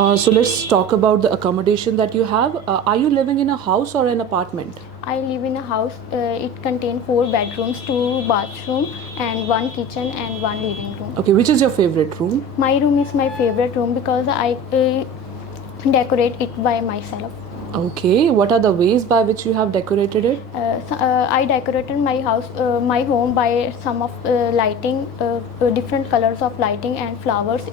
So let's talk about the accommodation that you have. Are you living in a house or an apartment? I live in a house. It contains 4 bedrooms, 2 bathrooms, and 1 kitchen and 1 living room. Okay, which is your favorite room? My room is my favorite room because I decorate it by myself. Okay, what are the ways by which you have decorated it? I decorated my home by some of lighting, different colors of lighting and flowers,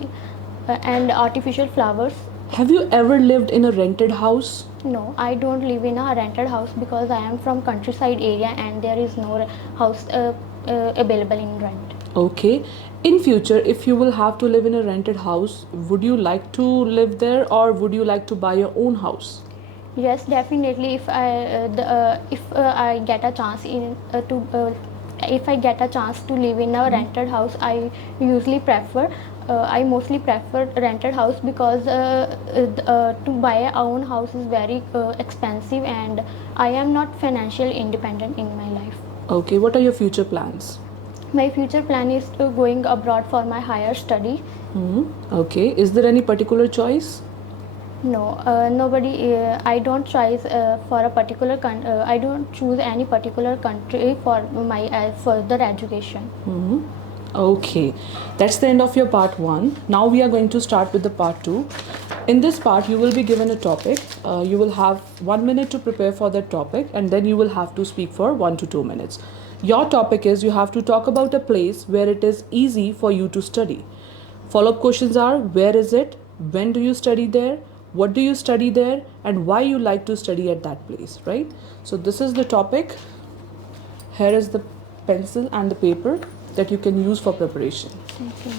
and artificial flowers. Have you ever lived in a rented house? No, I don't live in a rented house because I am from countryside area and there is no house available in rent. Okay. In future, if you will have to live in a rented house, would you like to live there or would you like to buy your own house? Yes, definitely. If I get a chance if I get a chance to live in a rented house, usually prefer. I mostly prefer rented house because to buy our own house is very expensive, and I am not financially independent in my life. Okay, what are your future plans? My future plan is to going abroad for my higher study. Okay, is there any particular choice? No, nobody. I don't choose for a particular I don't choose any particular country for my further education. Okay, that's the end of your part 1. Now we are going to start with the part 2. In this part, you will be given a topic. You will have 1 minute to prepare for that topic, and then you will have to speak for 1 to 2 minutes. Your topic is you have to talk about a place where it is easy for you to study. Follow-up questions are: where is it? When do you study there? What do you study there? And why you like to study at that place, right? So this is the topic. Here is the pencil and the paper that you can use for preparation. Okay.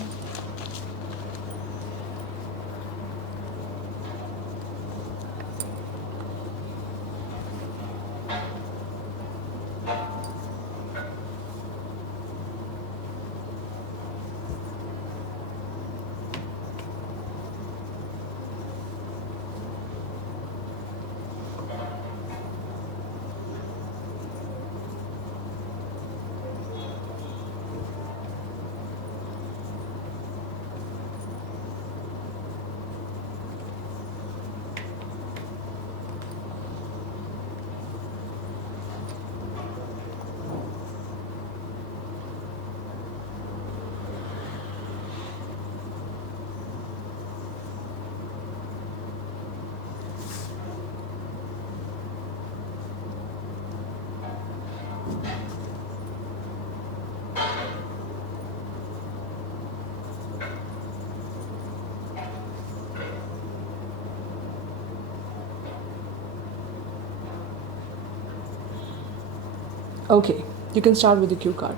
Okay, you can start with the cue card.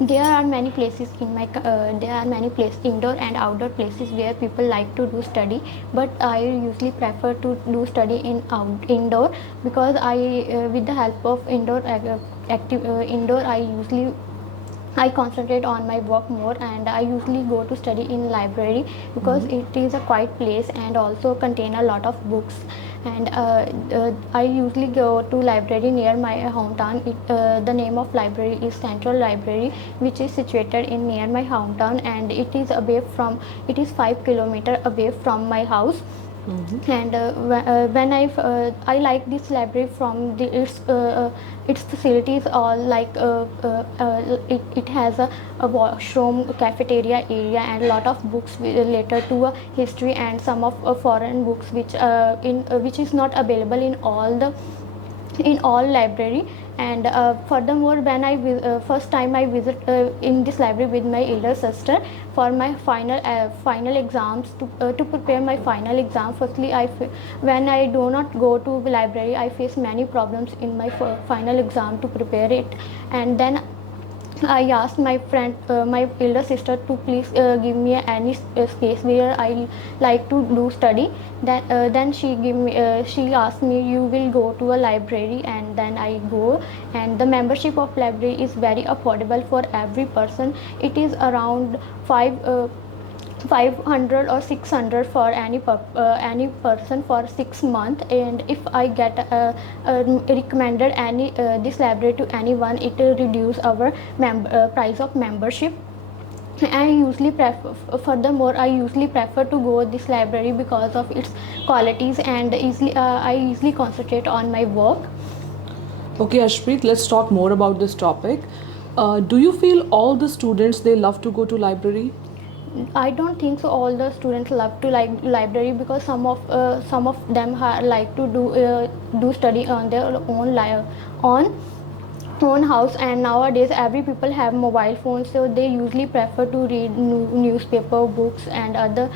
There are many places there are many places, indoor and outdoor places, where people like to do study, but I usually prefer to do study indoor because with the help of indoor, I concentrate on my work more, and I usually go to study in library because it is a quiet place and also contain a lot of books. And I usually go to library near my hometown. The name of library is Central Library, which is situated in near my hometown, and it is 5 kilometers away from my house. And when I like this library from its facilities, all like it has a washroom, cafeteria area, and a lot of books related to history, and some of foreign books which is not available in all library. And furthermore, when first time I visit in this library with my elder sister for my final exams, to prepare my final exam. Firstly, when I do not go to library, I face many problems in my final exam to prepare it. And then I asked my friend, my elder sister, to please give me any space where I like to do study. Then she asked me, you will go to a library, and then I go. And the membership of library is very affordable for every person. It is around 500 or 600 for any person for 6 months. And if I get recommended this library to anyone, it will reduce our price of membership. I usually prefer, furthermore, I usually prefer to go this library because of its qualities, and I easily concentrate on my work. Okay, Arshpreet, let's talk more about this topic. Do you feel all the students they love to go to library? I don't think so. All the students love to like library because some of them like to do study on their on own house, and nowadays every people have mobile phones, so they usually prefer to read newspaper, books, and other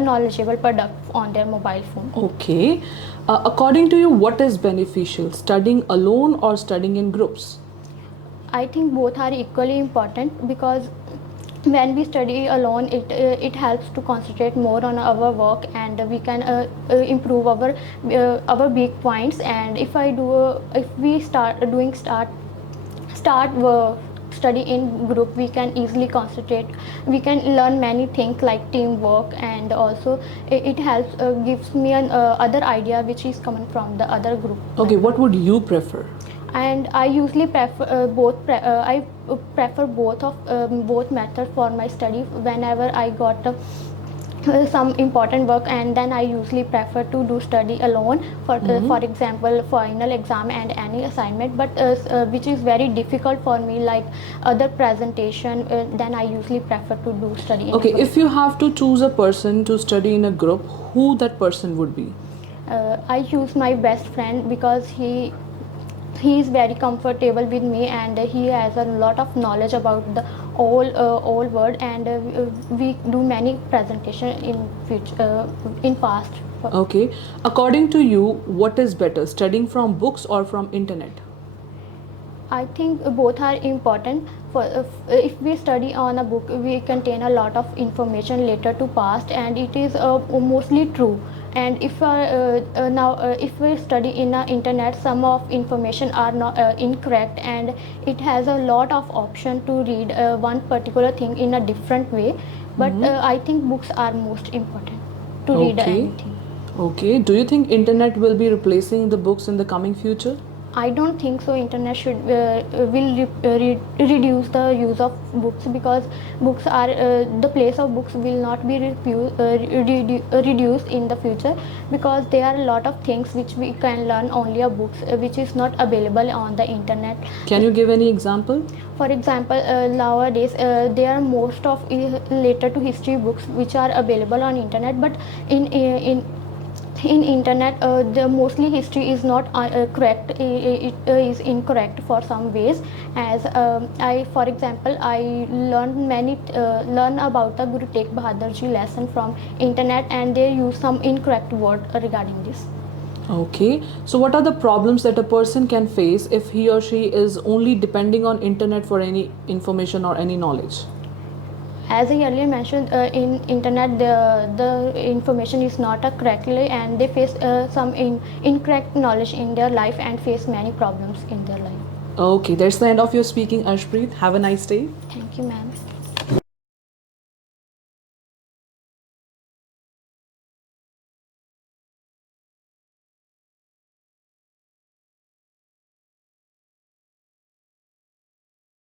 knowledgeable products on their mobile phone. Okay. According to you, what is beneficial, studying alone or studying in groups? I think both are equally important because when we study alone, it helps to concentrate more on our work, and we can improve our big points. And if we start study in group, we can easily concentrate. We can learn many things like teamwork, and also it helps gives me an other idea which is coming from the other group. Okay, what would you prefer? And I usually prefer I prefer both methods for my study. Whenever I got some important work, and then I usually prefer to do study alone for example final exam and any assignment, but which is very difficult for me, like other presentation, then I usually prefer to do study in a Okay, group. if you have to choose a person to study in a group, who that person would be? I choose my best friend because he is very comfortable with me, and he has a lot of knowledge about the all world, and we do many presentation in future in past. Okay, according to you, what is better, studying from books or from internet? I think both are important. For if we study on a book, we contain a lot of information later to past, and it is mostly true. And if we study in the internet, some of information are not incorrect, and it has a lot of option to read one particular thing in a different way. But I think books are most important to read Okay. anything. Okay, do you think internet will be replacing the books in the coming future? I don't think so. Internet should reduce the use of books, because books are the place of books will not be reduced in the future, because there are a lot of things which we can learn only of books, which is not available on the internet. Can you give any example? For example, nowadays there are most of related to history books which are available on internet, but in internet the mostly history is not correct. It is incorrect for some ways, as I for example I learn about the Guru Tegh Bahadur Ji lesson from internet, and they use some incorrect word regarding this. Okay, so what are the problems that a person can face if he or she is only depending on internet for any information or any knowledge? As I earlier mentioned, in internet the information is not correctly, and they face some incorrect knowledge in their life and face many problems in their life. Okay, that's the end of your speaking, Arshpreet. Have a nice day. Thank you, ma'am.